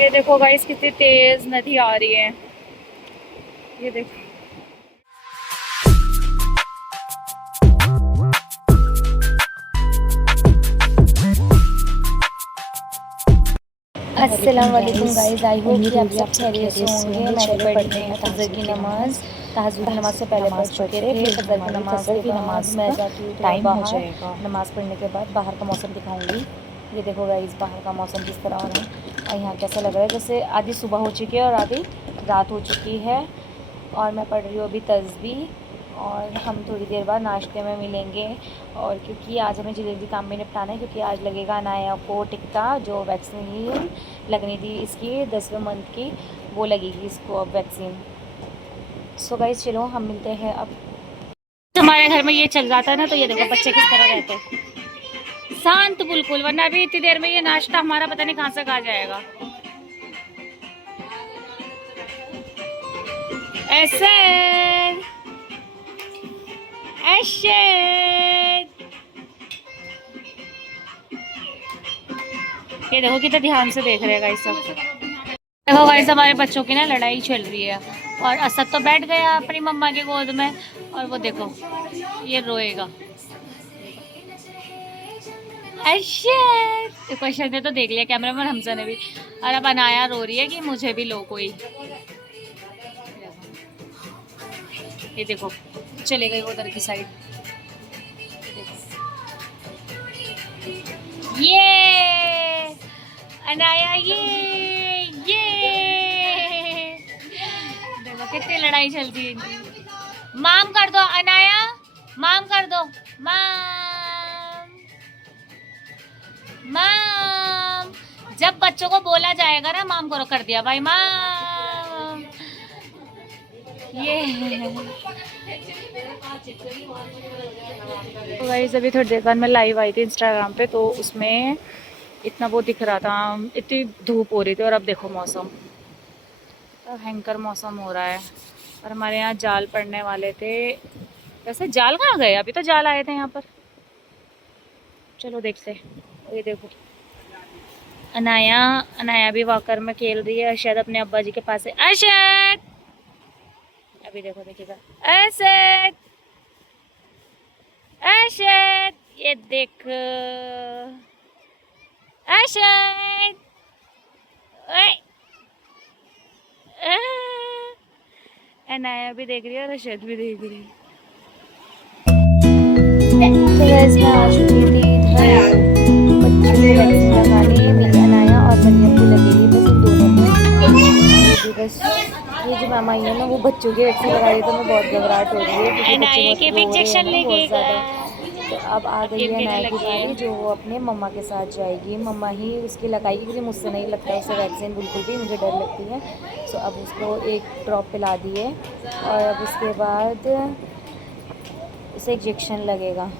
ये देखो गाइस कितनी तेज नदी आ रही है। ये देखो। अस्सलाम वालेकुम गाइस, आई होप कि आप सब खैरियत से होंगे। मैंने पढ़ ली है फजर की नमाज़। तहज्जुद की नमाज़ से पहले पढ़ चुके थे। फिर फजर की नमाज़ के बाद मैं जाती हूँ टाइम बाहर। नमाज़ पढ़ने के बाद बाहर का मौसम दिखाऊंगी। ये देखो गाइस बाहर का मौसम किस तरह है और यहाँ कैसा लग रहा है, जैसे आधी सुबह हो चुकी है और आधी रात हो चुकी है। और मैं पढ़ रही हूँ अभी तस्बीह। और हम थोड़ी देर बाद नाश्ते में मिलेंगे। और क्योंकि आज हमें जल्दी काम में निपटाना है, क्योंकि आज लगेगा अनाया को टिक्का, जो वैक्सीन लगनी थी इसकी 10वें मंथ की, वो लगेगी इसको अब वैक्सीन। सो गाइस चलो हम मिलते हैं अब। हमारे घर में ये चल जाता है ना, तो ये देखो बच्चे किस तरह रहते हैं, शांत बिल्कुल, वरना अभी इतनी देर में ये नाश्ता हमारा पता नहीं कहाँ से कहाँ जाएगा। ऐसे ऐसे ये देखो कितना ध्यान से देख रहे हैं गाइस सब। देखो गाइस हमारे बच्चों की ना लड़ाई चल रही है। और असद तो बैठ गया अपनी मम्मा के गोद में, और वो देखो ये रोएगा। क्वेश्चन ने तो देख लिया कैमरामैन हमजा ने भी। और अब अनाया रो रही है कि मुझे भी लो कोई। ये देखो चले गई उधर की साइड। ये अनाया ये देखो कितनी लड़ाई चलती है इनकी। माम कर दो अनाया, माम कर दो, माम माम। जब बच्चों को बोला जाएगा ना माम करो, कर दिया भाई माम। ये तो गाइस अभी थोड़ी देर बाद मैं लाइव आई थी इंस्टाग्राम पे, तो उसमें इतना वो दिख रहा था, इतनी धूप हो रही थी। और अब देखो मौसम तो भयंकर मौसम हो रहा है। और हमारे यहाँ जाल पड़ने वाले थे। वैसे जाल कहाँ गए, अभी तो जाल आए थे यहाँ पर। चलो देखते हैं। ये देखो अनाया, अनाया भी वॉकर में खेल रही है। अरशद अपने अब्बा जी के पास है। अरशद अभी देखो देखिएगा, अरशद अरशद ये देख अरशद। अनाया भी देख रही है और अरशद भी देख रही है। तो गैस मैं आ चुकी थी बच्चों को वैक्सीन लगाने। मेरी अनाया और मरियम भी लगेगी, बस इन दोनों को। बस ये जो मामा आई है ना, वो बच्चों की वैक्सीन लगा रही है, तो मैं बहुत घबराहट हो रही है क्योंकि बच्चे बहुत रो रहे हैं ना बहुत ज़्यादा। तो अब आ गई है अनाया की बारी, जो वो अपने मम्मा के साथ जाएगी। मम्मा ही उसकी लगाएगी क्योंकि मुझसे नहीं लगता उसे वैक्सीन बिल्कुल भी, मुझे डर लगती है। सो अब उसको एक ड्रॉप पिला दिए और अब उसके बाद उसे इंजेक्शन लगेगा।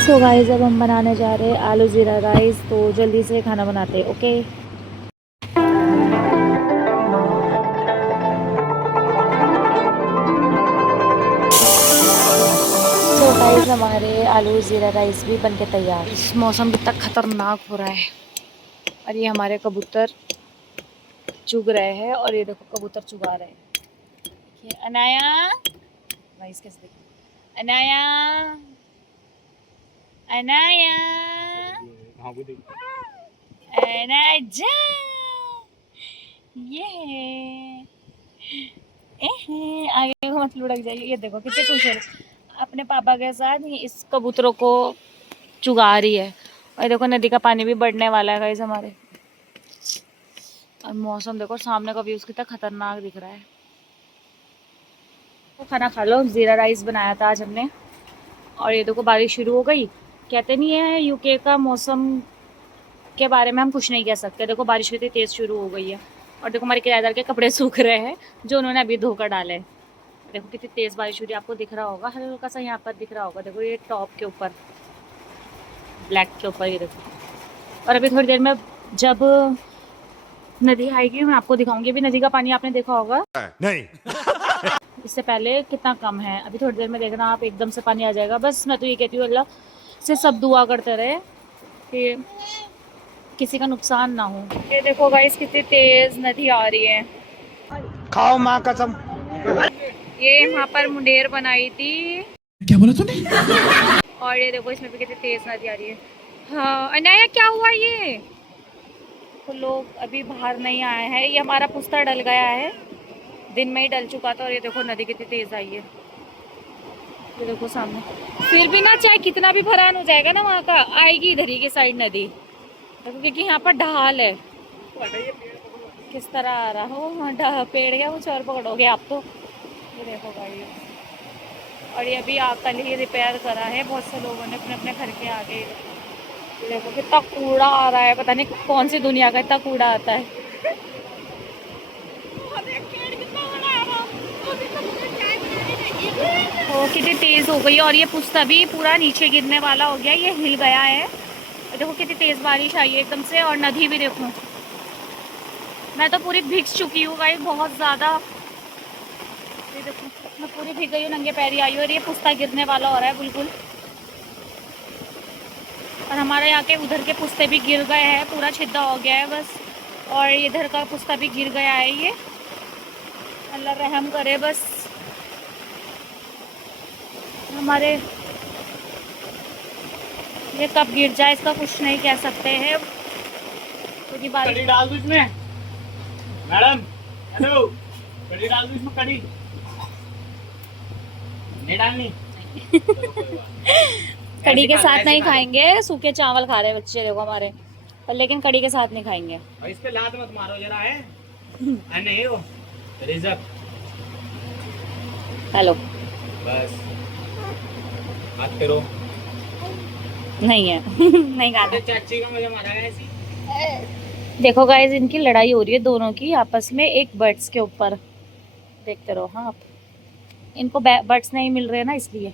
सो गाइस अब हम बनाने जा रहे हैं आलू ज़ीरा राइस, तो जल्दी से खाना बनाते हैं। ओके तो गाइस हमारे आलू ज़ीरा राइस भी बनके तैयार। इस मौसम कितना ख़तरनाक हो रहा है। और ये हमारे कबूतर चुग रहे हैं, और ये देखो कबूतर चुगा रहे हैं। ये अनाया राइस कैसे देखो, अनाया अनाया अनाजा ये आगे को मत लुढ़क जाइए। ये देखो कितने खुश है अपने पापा के साथ, ये इस कबूतरों को चुगा रही है। और देखो नदी का पानी भी बढ़ने वाला है गाइस हमारे। और मौसम देखो सामने का व्यूज़ कितना खतरनाक दिख रहा है। तो खाना खा लो, ज़ीरा राइस बनाया था आज हमने। और ये देखो बारिश शुरू हो गई। कहते नहीं है यूके का मौसम के बारे में हम कुछ नहीं कह सकते। देखो बारिश कितनी तेज़ शुरू हो गई है। और देखो हमारे किराएदार के कपड़े सूख रहे हैं जो उन्होंने अभी धोकर डाले। देखो कितनी तेज़ बारिश हो रही है, आपको दिख रहा होगा, हल्का सा यहाँ पर दिख रहा होगा। देखो ये टॉप के ऊपर, ब्लैक के ऊपर, ये देखो। और अभी थोड़ी देर में जब नदी आएगी मैं आपको दिखाऊंगी। अभी नदी का पानी आपने देखा होगा नहीं इससे पहले कितना कम है। अभी थोड़ी देर में देखना आप, एकदम से पानी आ जाएगा। बस मैं तो ये कहती हूँ अल्लाह से सब दुआ करते रहे कि किसी का नुकसान ना हो। ये देखो गाइस कितनी तेज नदी आ रही है। खाओ माँ कसम। ये वहाँ पर मुंडेर बनाई थी। क्या बोला तूने? और ये देखो इसमें भी कितनी तेज नदी आ रही है। हाँ अनाया क्या हुआ ये? तो लोग अभी बाहर नहीं आए हैं। ये हमारा पुस्ता डल गया है, दिन में ही डल चुका था। और ये देखो नदी कितनी तेज आई है, ये देखो सामने। फिर भी ना चाहे कितना भी भरान हो जाएगा ना वहाँ का, आएगी इधर ही की साइड नदी देखो, क्योंकि यहाँ पर ढाल है। किस तरह आ रहा हो पेड़ गया कुछ और पकड़ोगे आप तो। ये देखो गाड़ी, और ये अभी कल ही रिपेयर करा है बहुत से लोगों ने अपने अपने घर के आगे। ये देखो कितना कूड़ा आ रहा है, पता नहीं कौन सी दुनिया का इतना कूड़ा आता है। तो कितनी तेज़ हो गई, और ये पुस्ता भी पूरा नीचे गिरने वाला हो गया, ये हिल गया है। देखो कितनी तेज़ बारिश आई है एकदम से। और नदी भी देखो, मैं तो पूरी भीग चुकी हूँ भाई बहुत ज़्यादा। ये देखो मैं पूरी भीग गई हूँ, नंगे पैरी आई हूँ। और ये पुस्ता गिरने वाला हो रहा है बिल्कुल। और हमारे यहाँ के उधर के पुस्ते भी गिर गए हैं, पूरा छिद्दा हो गया है बस। और इधर का पुस्ता भी गिर गया है। ये अल्लाह रहम करे बस हमारे। ये कब गिर जाए इसका कुछ नहीं कह सकते हैं, क्योंकि बारिश। डाल दो इसमें मैडम। हेलो, कड़ी डाल दो इसमें, कड़ी नहीं डालनी। कड़ी के साथ नहीं खाएंगे, सूखे चावल खा रहे हैं बच्चे देखो हमारे, पर लेकिन कड़ी के साथ नहीं खाएंगे। और इस पे लात मत मारो जरा है। नहीं वो रिजर्व। हेलो बस हाथ फेरो। नहीं है नहीं खाते। चाची का मुझे मारा है ऐसी। देखो गाइस इनकी लड़ाई हो रही है दोनों की आपस में, एक बर्ड्स के ऊपर। देखते रहो हाँ आप, इनको बर्ड्स नहीं मिल रहे ना इसलिए।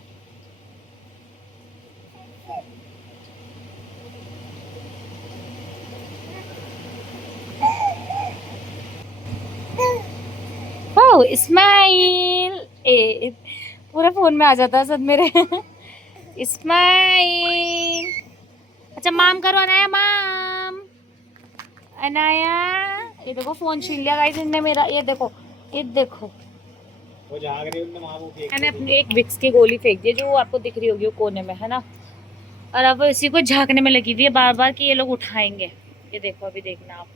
ओह इस्माइल, ए पूरा फोन में आ जाता है सब मेरे इस्माइल। अच्छा माम करो अनाया, माम अनाया। ये देखो फोन छीन लिया गाइस इनने मेरा। ये देखो ये देखो, वो जाग रही है मां, वो मैंने अपनी एक विक्स की गोली फेंक दी जो आपको दिख रही होगी वो कोने में है ना, और अब इसी को झांकने में लगी हुई है बार बार कि ये लोग उठाएंगे। ये देखो अभी देखना आप।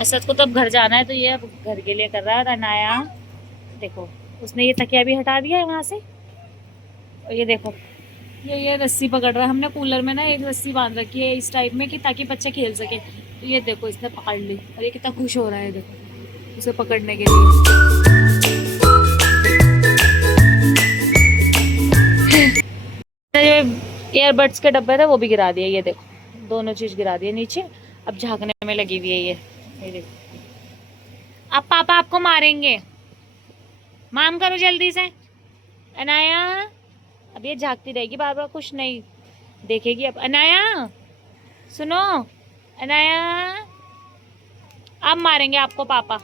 असद को तो अब घर जाना है तो ये अब घर के लिए कर रहा है। और अनाया देखो उसने ये तकिया भी हटा दिया है वहां से। और ये देखो ये रस्सी पकड़ रहा है। हमने कूलर में ना एक रस्सी बांध रखी है इस टाइप में कि ताकि बच्चे खेल सके। तो ये देखो इसने पकड़ ली और ये कितना खुश हो रहा है देखो उसे पकड़ने के लिए। ईयरबड्स के डब्बे थे वो भी गिरा दिए। ये देखो दोनों चीज गिरा दिए नीचे, अब झांकने में लगी हुई है ये देखो। अब पापा आपको मारेंगे, माम करो जल्दी से अनाया। अब ये झांकती रहेगी बार बार, कुछ नहीं देखेगी। अब अनाया सुनो, अनाया अब मारेंगे आपको पापा।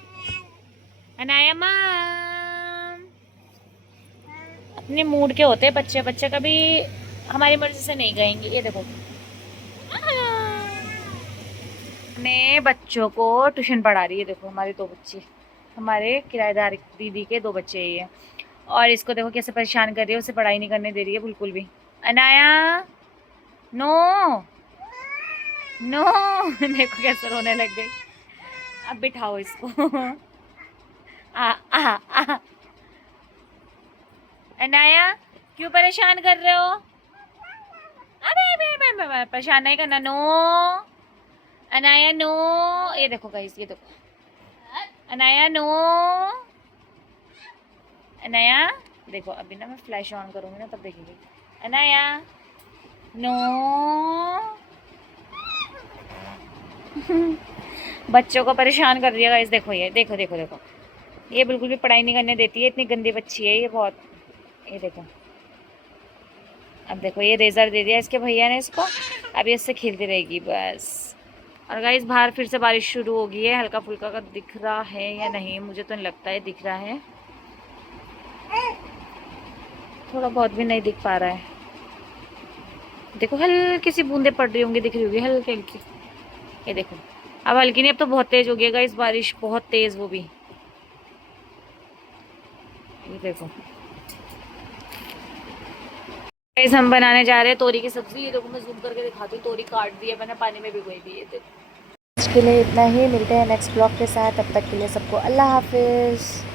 अनाया माम, अपने मूड के होते हैं बच्चे, बच्चे कभी हमारी मर्जी से नहीं गएंगे। ये देखो अपने बच्चों को ट्यूशन पढ़ा रही है। देखो हमारे दो बच्चे, हमारे किराएदार दीदी के दो बच्चे ये, और इसको देखो कैसे परेशान कर रही है, उसे पढ़ाई नहीं करने दे रही है बिल्कुल भी। अनाया नो नो देखो कैसे रोने लग गई। अब बिठाओ इसको आ अनाया क्यों परेशान कर रहे हो? अबे परेशान नहीं करना। No Anaya no. ये देखो गाइस ये देखो अनाया नो। अनाया देखो अभी ना मैं फ्लैश ऑन करूंगी ना तब देखेंगे। अनाया नो बच्चों को परेशान कर दिया गाइस। देखो ये देखो देखो देखो, ये बिल्कुल भी पढ़ाई नहीं करने देती है, इतनी गंदी बच्ची है ये बहुत। ये देखो अब देखो ये रेजर दे दिया इसके भैया ने इसको, अब ये इससे खेलती रहेगी बस। और गाइस बाहर फिर से बारिश शुरू हो गई है, हल्का फुल्का का दिख रहा है या नहीं, मुझे तो नहीं लगता है दिख रहा है, थोड़ा बहुत भी नहीं दिख पा रहा है। देखो हल्की सी बूंदे पड़ रही होंगी, दिख रही होगी हल्की हल्की, ये देखो अब हल्की नहीं, अब तो बहुत तेज हो गया गाइस बारिश, बहुत तेज, वो भी ये देखो। गाइस हम बनाने जा रहे हैं तोरी की सब्जी, ये देखो मैं जूम करके दिखाती हूँ, तोरी काट दी है मैंने, पानी में भिगोई दी है। आज के लिए इतना ही, मिलते हैं नेक्स्ट ब्लॉग के साथ, तब तक के लिए सबको अल्लाह हाफिज़।